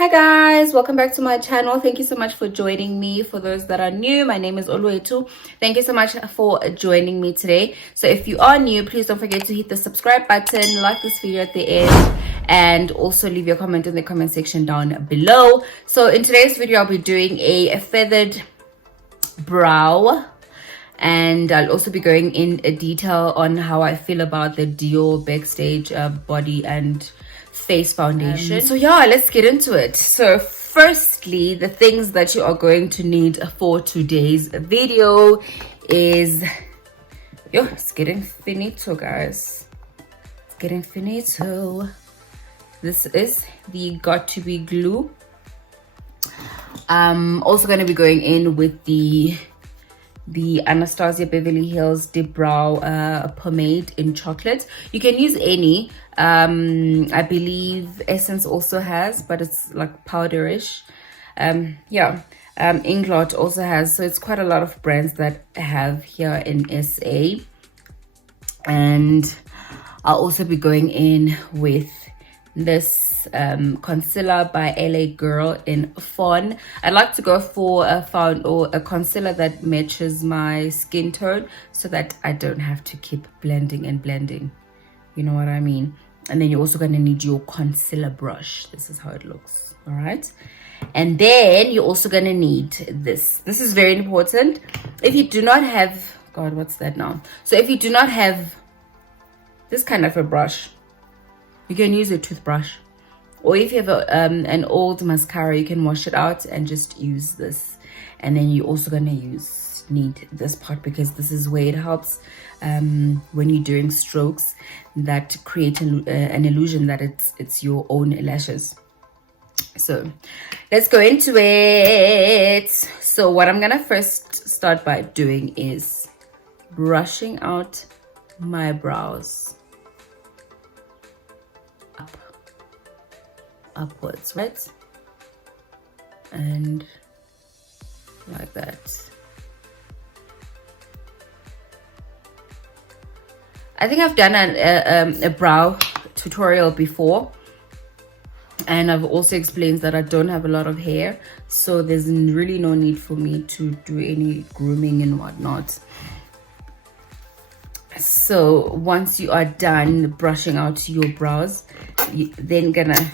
Hi guys, welcome back to my channel. Thank you so much for joining me. For those that are new, my name is Olwethu. Thank you so much for joining me today. So if you are new, please don't forget to hit the subscribe button, like this video at the end, and also leave your comment in the comment section down below. So in today's video, I'll be doing a feathered brow, and I'll also be going in detail on how I feel about the Dior Backstage body and face foundation. So yeah, let's get into it. So firstly, the things that you are going to need for today's video is, it's getting finito, guys. It's getting finito. This is the Got To Be glue. I'm also going to be going in with the Anastasia Beverly Hills Deep Brow pomade in chocolate. You can use any. I believe Essence also has, but it's like powderish. Inglot also has. So it's quite a lot of brands that have here in SA. And I'll also be going in with this concealer by LA Girl in Fawn. I like to go for a fawn or a concealer that matches my skin tone so that I don't have to keep blending and blending. You know what I mean? And then you're also going to need your concealer brush. This is how it looks. All right. And then you're also going to need this. This is very important. If you do not have, God, what's that now? So if you do not have this kind of a brush, you can use a toothbrush, or if you have an old mascara, you can wash it out and just use this. And then you're also going to need this part, because this is where it helps when you're doing strokes that create an illusion that it's your own lashes. So let's go into it. So what I'm gonna first start by doing is brushing out my brows upwards, right? And like that. I think I've done a brow tutorial before, and I've also explained that I don't have a lot of hair, so there's really no need for me to do any grooming and whatnot. So once you are done brushing out your brows, then gonna,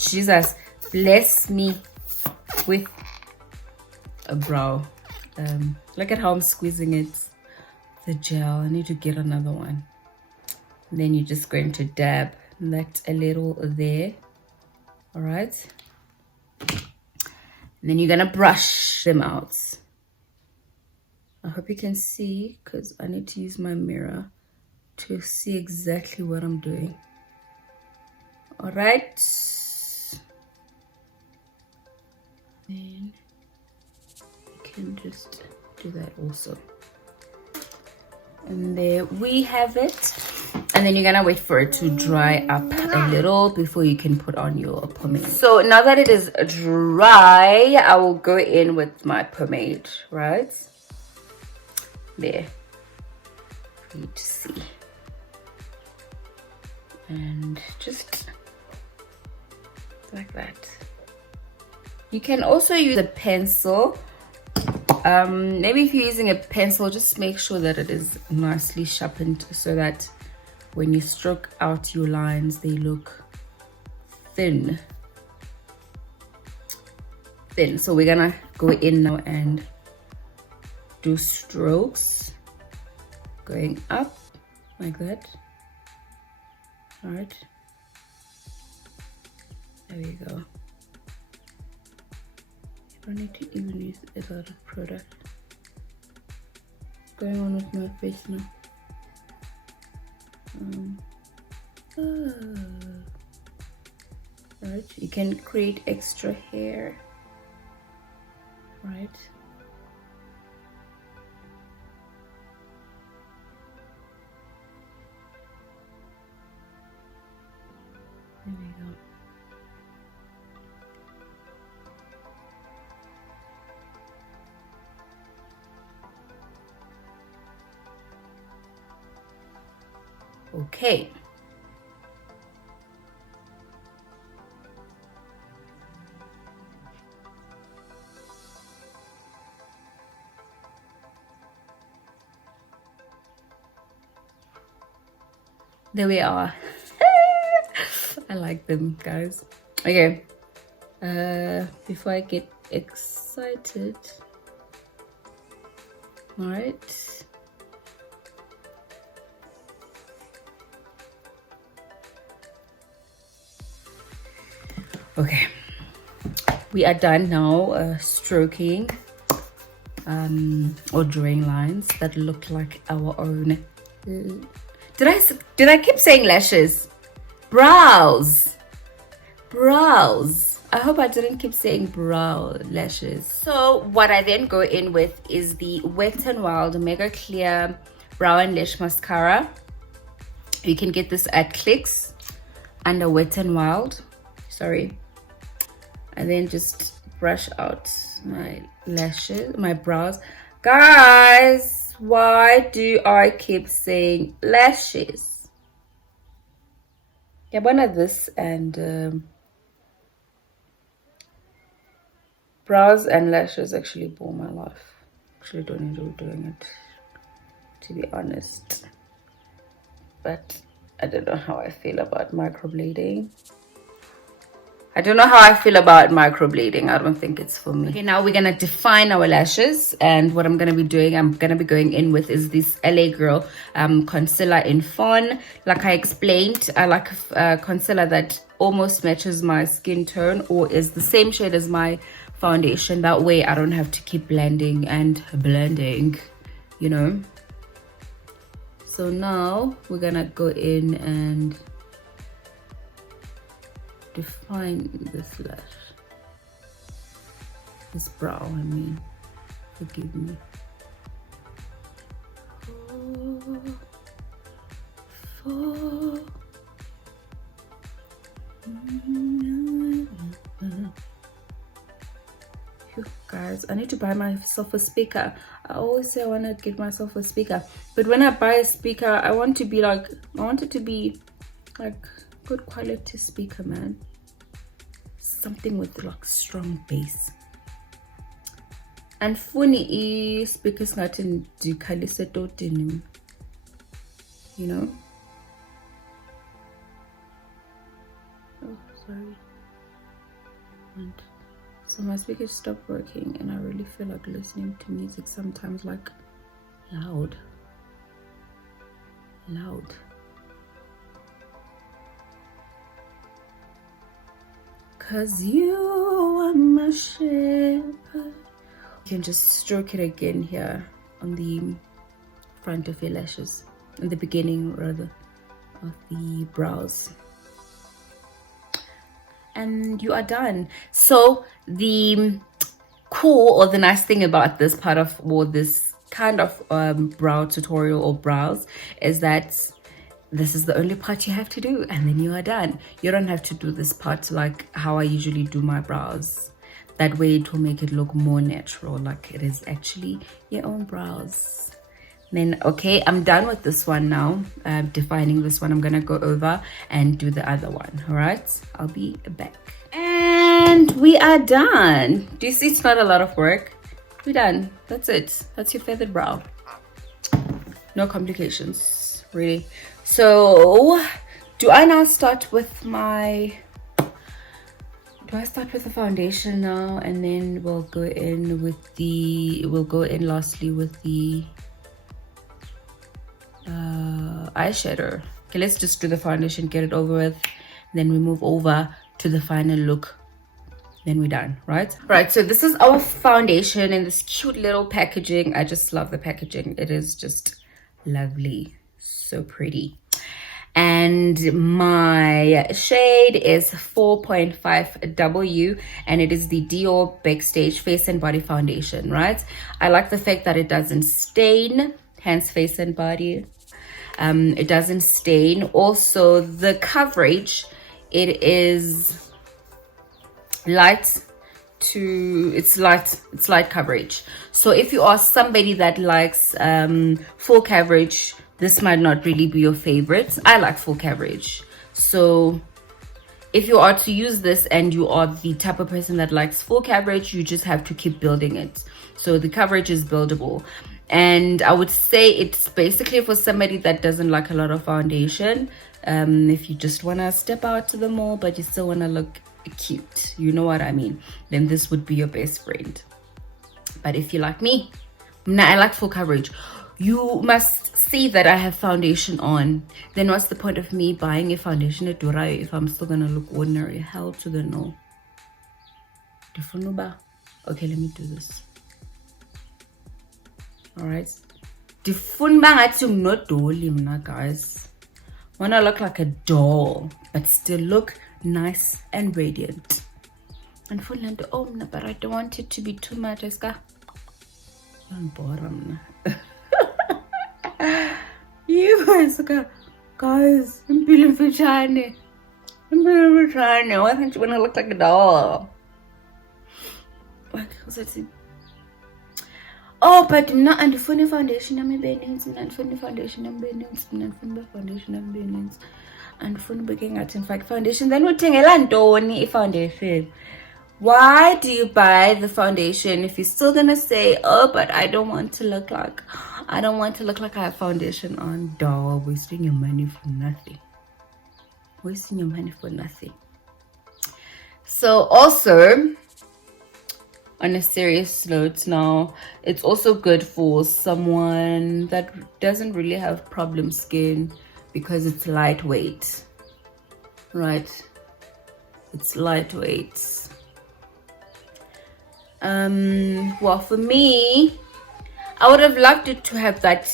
Jesus bless me with a brow. Look at how I'm squeezing it, the gel. I need to get another one. And then you're just going to dab that a little there. All right. And then you're gonna brush them out. I hope you can see, because I need to use my mirror to see exactly what I'm doing. All right. Then you can just do that also. And there we have it. And then you're gonna wait for it to dry up a little before you can put on your pomade. So now that it is dry, I will go in with my pomade, right? There, for you to see. And just like that. You can also use a pencil. Maybe if you're using a pencil, just make sure that it is nicely sharpened so that when you stroke out your lines, they look thin. So we're gonna go in now and do strokes going up like that. All right, there we go. You don't need to even use a lot of product. What's going on with my face now? Right, you can create extra hair, right? There we go. Okay. there we are. I like them, guys. Okay, before I get excited, all right, okay, we are done now stroking or drawing lines that look like our own. Did I keep saying lashes? Brows. I hope I didn't keep saying lashes. So what I then go in with is the Wet n Wild Mega Clear Brow and Lash Mascara. You can get this at Clicks under Wet n Wild. Sorry. And then just brush out my lashes, my brows. Guys, why do I keep saying lashes? Yeah, one of this and brows and lashes actually bore my life. Actually don't enjoy doing it, to be honest. But I don't know how I feel about microblading. I don't know how I feel about microblading. I don't think it's for me. Okay, now we're gonna define our lashes, and what I'm gonna be doing, I'm gonna be going in with is this LA Girl concealer in Fawn. Like I explained, I like concealer that almost matches my skin tone or is the same shade as my foundation. That way I don't have to keep blending, you know. So now we're gonna go in and define this lash, this brow, I mean, forgive me. Guys, I need to buy myself a speaker. I always say I want to get myself a speaker, but when I buy a speaker, I want it to be like good quality speaker, man. Something with like strong bass. And funny speakers not in the you know. Oh, sorry. And so my speakers stopped working, and I really feel like listening to music sometimes, like loud. Cause you are my shepherd. You can just stroke it again here on the front of your lashes, in the beginning rather of the brows, and you are done. So the cool or the nice thing about this part of, or this kind of brow tutorial or brows, is that this is the only part you have to do, and then you are done. You don't have to do this part like how I usually do my brows. That way it will make it look more natural, like it is actually your own brows. Then okay, I'm done with this one now. Defining this one, I'm gonna go over and do the other one. All right, I'll be back. And we are done. Do you see it's not a lot of work? We're done. That's it. That's your feathered brow. No complications, really. So do I now start with my, do I start with the foundation now, and then we'll go in with the, lastly with the eyeshadow. Okay, let's just do the foundation, get it over with, then we move over to the final look, then we're done. Right, so this is our foundation in this cute little packaging. I just love the packaging. It is just lovely, so pretty. And my shade is 4.5W, and it is the Dior Backstage Face and Body Foundation. Right, I like the fact that it doesn't stain, hence face and body. It doesn't stain. Also the coverage, it is light coverage. So if you are somebody that likes full coverage, this might not really be your favorite. I like full coverage. So if you are to use this and you are the type of person that likes full coverage, you just have to keep building it. So the coverage is buildable. And I would say it's basically for somebody that doesn't like a lot of foundation. If you just want to step out to the mall but you still want to look cute, you know what I mean, then this would be your best friend. But if you like me, I like full coverage. You must see that I have foundation on. Then what's the point of me buying a foundation at Durai if I'm still gonna look ordinary? Hell to the no. Okay, let me do this. Alright. I'm not dolly, guys. Wanna look like a doll, but still look nice and radiant. And but I don't want it to be too much. I'm bored. You guys, I'm feeling for shiny. Why don't you want to look like a doll? Like, what's that? Oh, but not and the funny foundation I'm beginnings and funny foundation I'm beginnings and funny foundation I'm beginnings and funny beginning at in fact foundation. Then we'll take a landoni foundation. Why do you buy the foundation if you're still gonna say, oh, but I don't want to look like I have foundation on? Dog, wasting your money for nothing. Wasting your money for nothing. So also, on a serious note now, it's also good for someone that doesn't really have problem skin because it's lightweight, right? It's lightweight. Well, for me, I would have loved it to have that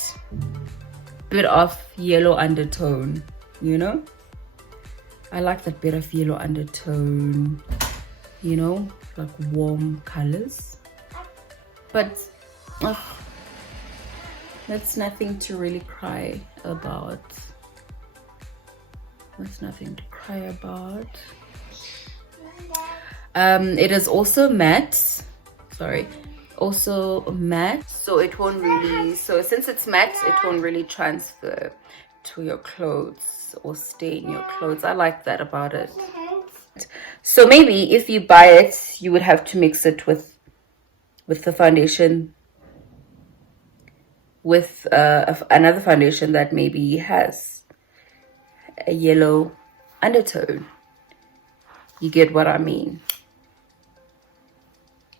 bit of yellow undertone, you know? I like that bit of yellow undertone, you know, like warm colors. But that's nothing to really cry about. That's nothing to cry about. It is also matte. Sorry, also matte, so it won't really, so since it's matte, it won't really transfer to your clothes or stain your clothes. I like that about it. So maybe if you buy it, you would have to mix it with the foundation, with another foundation that maybe has a yellow undertone. You get what I mean?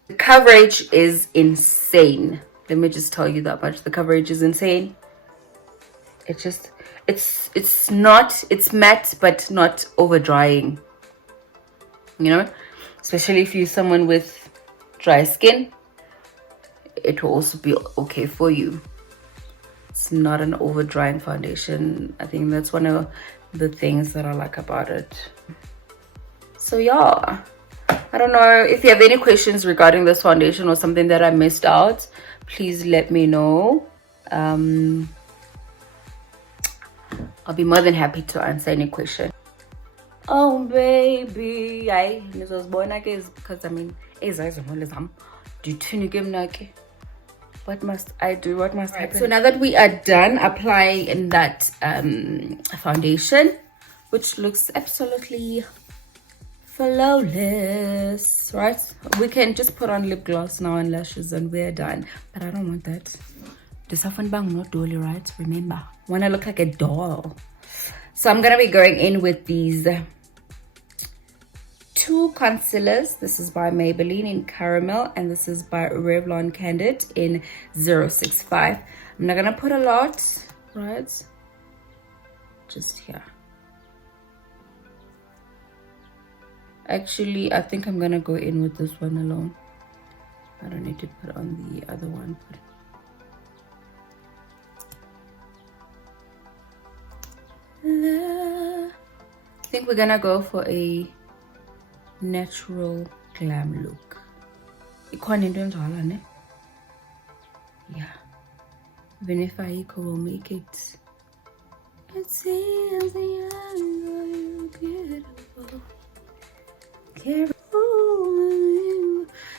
The coverage is insane. Let me just tell you that much. The coverage is insane. It's just, it's matte, but not over drying. You know, especially if you're someone with dry skin, it will also be okay for you. It's not an over drying foundation. I think that's one of the things that I like about it. So yeah, I don't know if you have any questions regarding this foundation or something that I missed out, please let me know. I'll be more than happy to answer any question. Oh baby, I was born again because I mean, what must I do? What must happen? So now that we are done applying that foundation, which looks absolutely flawless, right? We can just put on lip gloss now and lashes and we're done, but I don't want that. The saffron bang not dolly, right? Remember, want to look like a doll. So I'm gonna be going in with these two concealers. This is by Maybelline in Caramel, and this is by Revlon Candid in 065. I'm not gonna put a lot, right? Just here. Actually, I think I'm gonna go in with this one alone. I don't need to put on the other one. I think we're gonna go for a natural glam look. Yeah, even if I will make it. It seems the beautiful.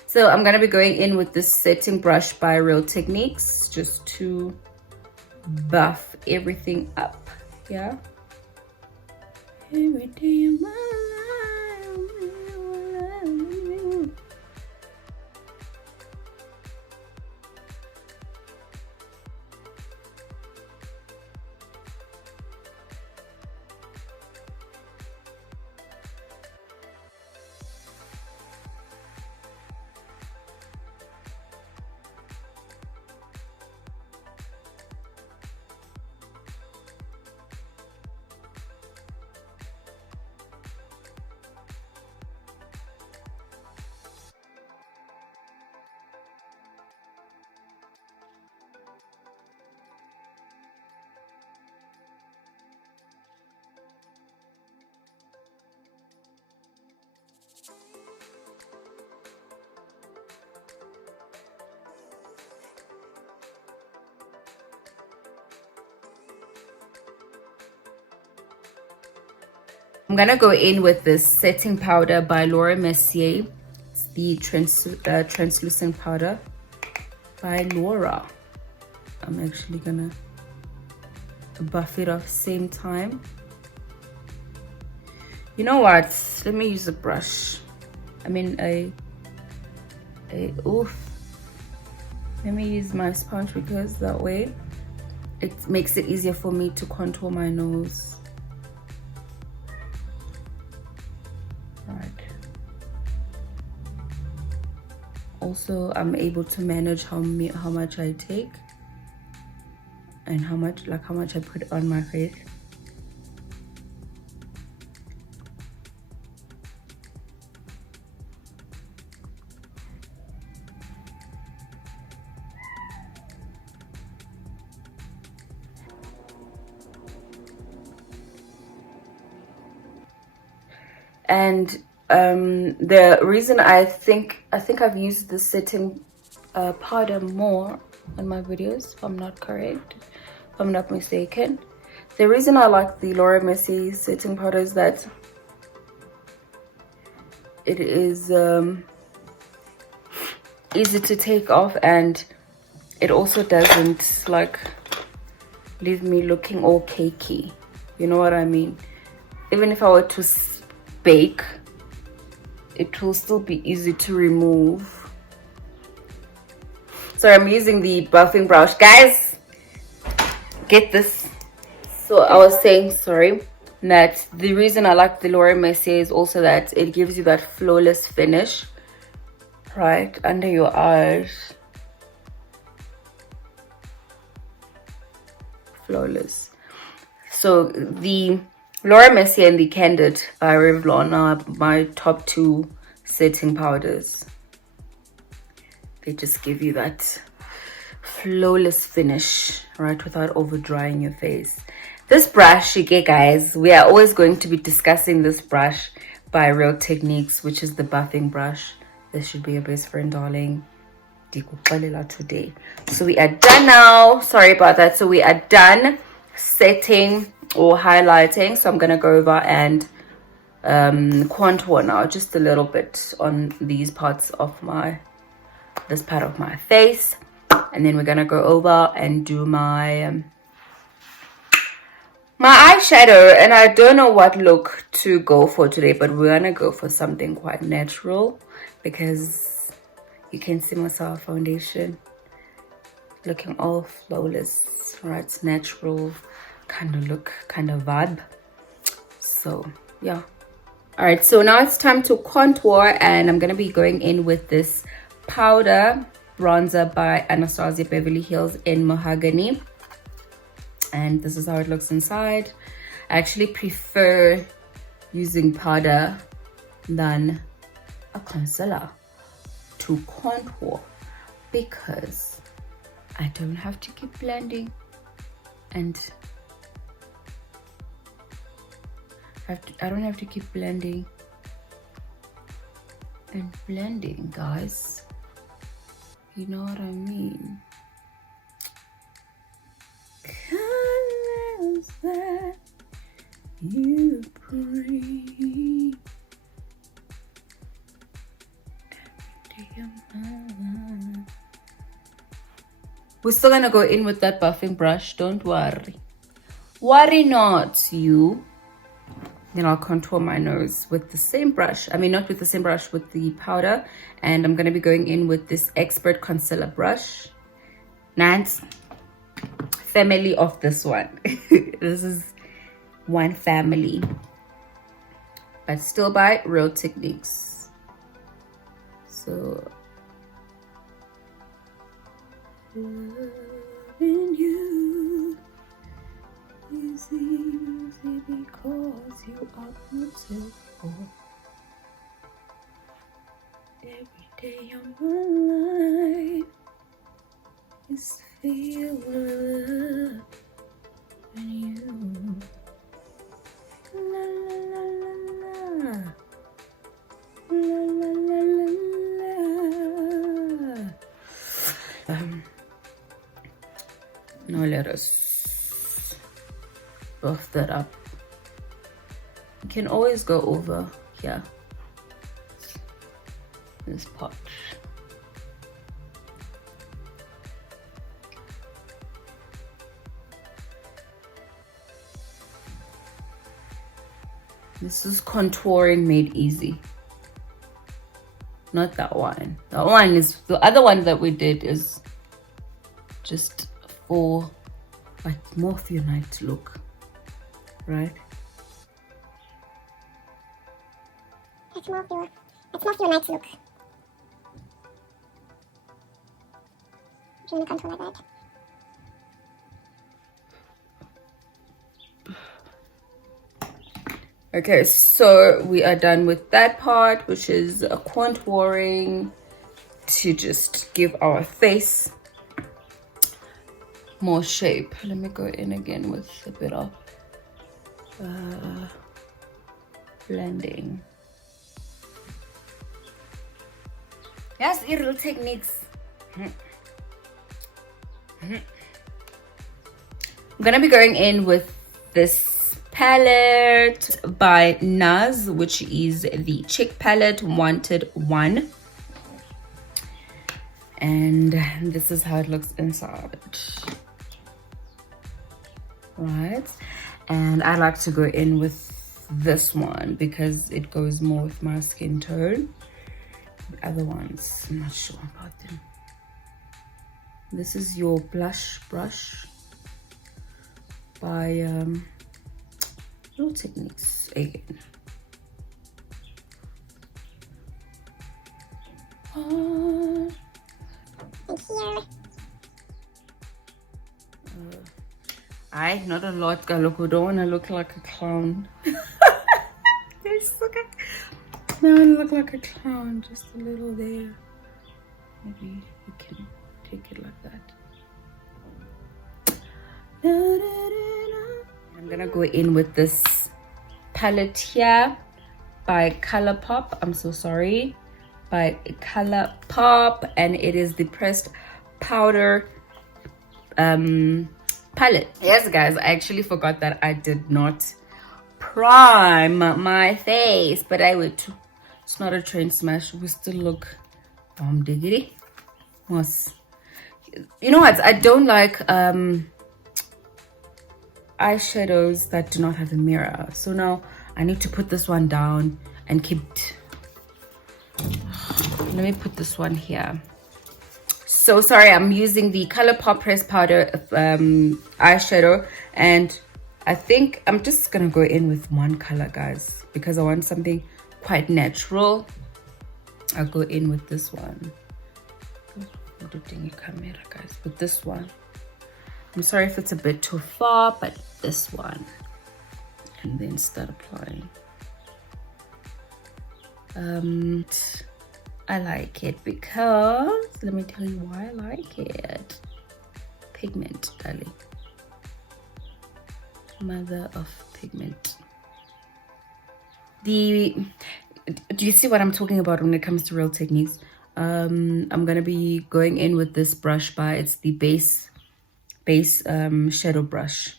So I'm gonna be going in with this setting brush by Real Techniques just to buff everything up. Yeah. Every day of my life. I'm gonna go in with this setting powder by Laura Mercier. It's the translucent powder by Laura. I'm actually gonna buff it off same time. You know what? Let me use a brush. I mean oof. Let me use my sponge because that way it makes it easier for me to contour my nose. Right. Also, I'm able to manage how much I take and how much I put on my face. And the reason I think I've used the setting powder more in my videos, if I'm not mistaken. The reason I like the Laura Mercier setting powder is that it is easy to take off, and it also doesn't like leave me looking all cakey. You know what I mean? Even if I were to bake, it will still be easy to remove. So I'm using the buffing brush, guys. Get this. So I was saying, sorry, that the reason I like the Laura Mercier is also that it gives you that flawless finish right under your eyes. Flawless. So the Laura Mercier and the Candid by Revlon are my top 2 setting powders. They just give you that flawless finish, right, without over drying your face. This brush, okay guys, we are always going to be discussing this brush by Real Techniques, which is the buffing brush. This should be your best friend, darling. Today. So we are done now. Sorry about that. So we are done setting or highlighting. So I'm gonna go over and contour now, just a little bit on these parts of this part of my face, and then we're gonna go over and do my eyeshadow. And I don't know what look to go for today, but we're gonna go for something quite natural because you can see my foundation looking all flawless, right? It's natural kind of look, kind of vibe. So yeah. All right, so now it's time to contour, and I'm gonna be going in with this powder bronzer by Anastasia Beverly Hills in Mahogany, and this is how it looks inside. I actually prefer using powder than a concealer to contour because I don't have to keep blending, and I don't have to keep blending and blending, guys. You know what I mean? Colors that you bring every day of my life. We're still gonna go in with that buffing brush, don't worry. Worry not, you. Then I'll contour my nose with the same brush. I mean, not with the same brush, with the powder. And I'm gonna be going in with this Expert Concealer brush. Nance, family of this one. This is one family, but still by Real Techniques. So, loving you is easy because you are beautiful. Every day of my life is filled with love and you. La la la la la. La la la la la. Now let us buff that up. can always go over here, this part. This is contouring made easy. Not that one. That one is, the other one that we did is just for like more of your night look, right? It's more of your night look. Do you want to contour like that? Okay, so we are done with that part, which is a contouring to just give our face more shape. Let me go in again with a bit of blending. Yes, real techniques. I'm gonna be going in with this palette by NARS, which is the Chick palette Wanted 1, and this is how it looks inside, right? And I like to go in with this one because it goes more with my skin tone. The other ones, I'm not sure about them. This is your blush brush by Real Techniques again. And here. Not a lot, look. We don't want to look like a clown. Yes, okay. No, I look like a clown, just a little there. Maybe you can take it like that. I'm gonna go in with this palette here by Colourpop. I'm so sorry, by Colourpop, and it is the pressed powder palette. Yes guys, I actually forgot that I did not prime my face, but I would. It's not a train smash. We still look diggity. Yes. You know what, I don't like eyeshadows that do not have a mirror, so now I need to put this one down and keep let me put this one here. So sorry, I'm using the Colourpop pressed powder eyeshadow, and I think I'm just gonna go in with one color, guys, because I want something quite natural. I'll go in with this one. Guys, with this one. I'm sorry if it's a bit too far, but this one, and then start applying. I like it because, let me tell you why I like it. Pigment, darling. Mother of pigment. Do you see what I'm talking about when it comes to Real Techniques? I'm gonna be going in with this brush by, it's the base shadow brush.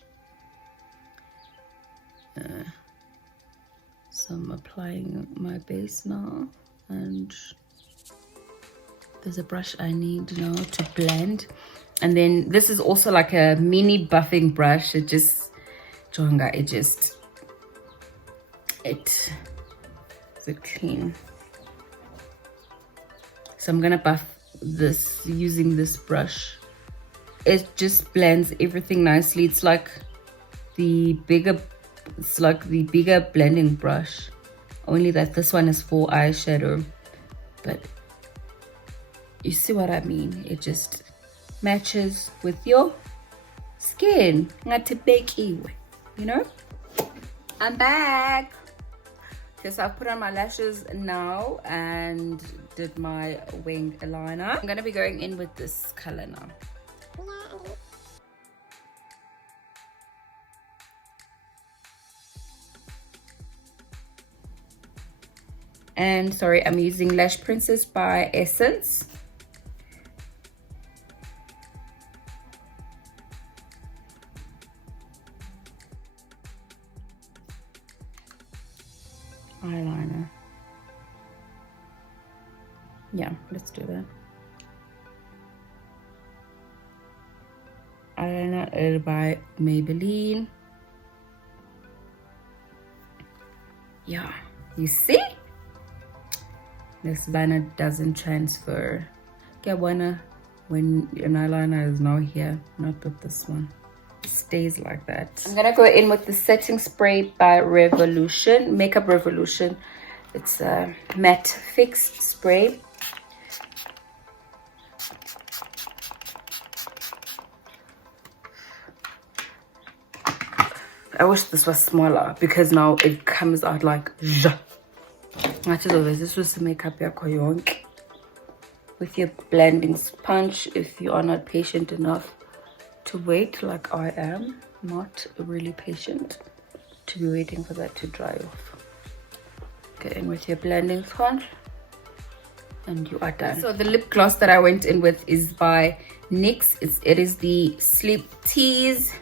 So I'm applying my base now, and there's a brush I need now to blend. And then this is also like a mini buffing brush. It just, Jonga, is it clean. So I'm gonna buff this using this brush. It just blends everything nicely. It's like the bigger blending brush, only that this one is for eyeshadow. But you see what I mean? It just matches with your skin. You know? I'm back. Okay, so I've put on my lashes now and did my wing liner. I'm gonna be going in with this color now. And sorry, I'm using Lash Princess by Essence. eyeliner. Yeah, let's do that. Eyeliner by Maybelline. Yeah, you see? This liner doesn't transfer. Get one when your eyeliner is now here, not with this one. It stays like that. I'm gonna go in with the setting spray by Revolution, Makeuprevolution. It's a matte fixed spray. I wish this was smaller because now it comes out like this was to make up your koyonk with your blending sponge if you are not patient enough to wait, like I am not really patient to be waiting for that to dry off. Get in with your blending sponge and you are done. So the lip gloss that I went in with is by NYX. It is the Sleep Tease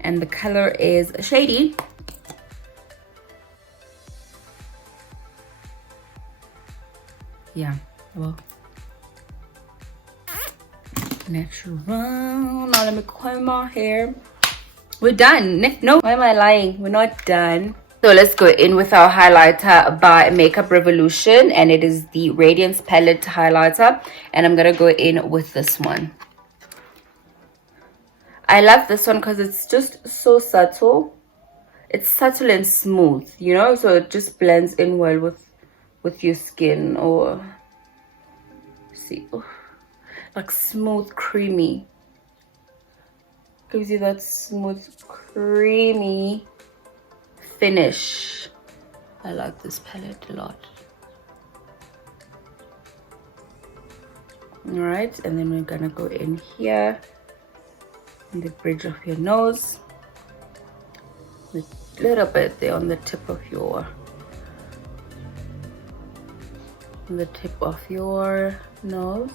and the color is Shady. Yeah, well, natural. Now let me comb my hair. We're done. No, why am I lying? We're not done. So let's go in with our highlighter by Makeuprevolution, and it is the Radiance Palette highlighter, and I'm gonna go in with this one. I love this one because it's just so subtle. It's subtle and smooth, you know, so it just blends in well with your skin. Or see, like smooth, creamy. Gives you that smooth, creamy finish. I like this palette a lot. All right, and then we're gonna go in here in the bridge of your nose, with a little bit there on the tip of your nose,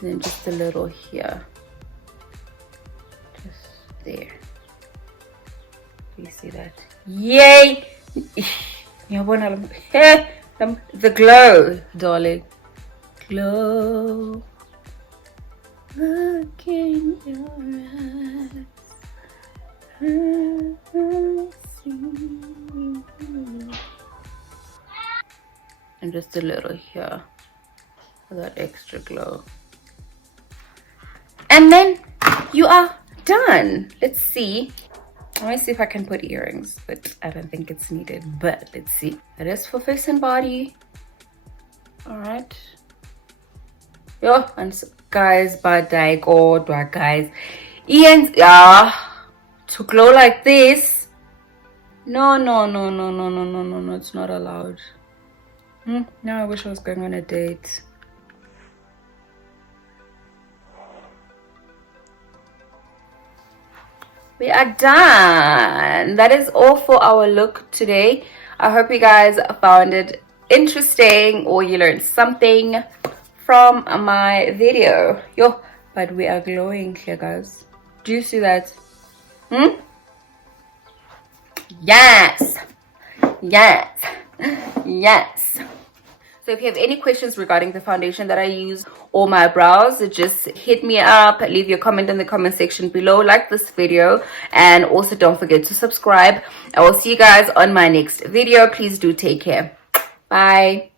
and then just a little here, just there. Do you see that? Yay! The glow, darling. Glow. Look in your eyes. And just a little here for that extra glow. And then you are done. Let's see. Let me see if I can put earrings, but I don't think it's needed. But let's see. That is for face and body. All right. Yo, and so, guys, but guys, Ian's to glow like this. No, it's not allowed. Now I wish I was going on a date. We are done. That is all for our look today. I hope you guys found it interesting or you learned something from my video. Yo, but we are glowing here, guys. Do you see that? Yes, so if you have any questions regarding the foundation that I use or my brows, just hit me up, leave your comment in the comment section below, like this video, and also don't forget to subscribe. I will see you guys on my next video. Please do take care. Bye.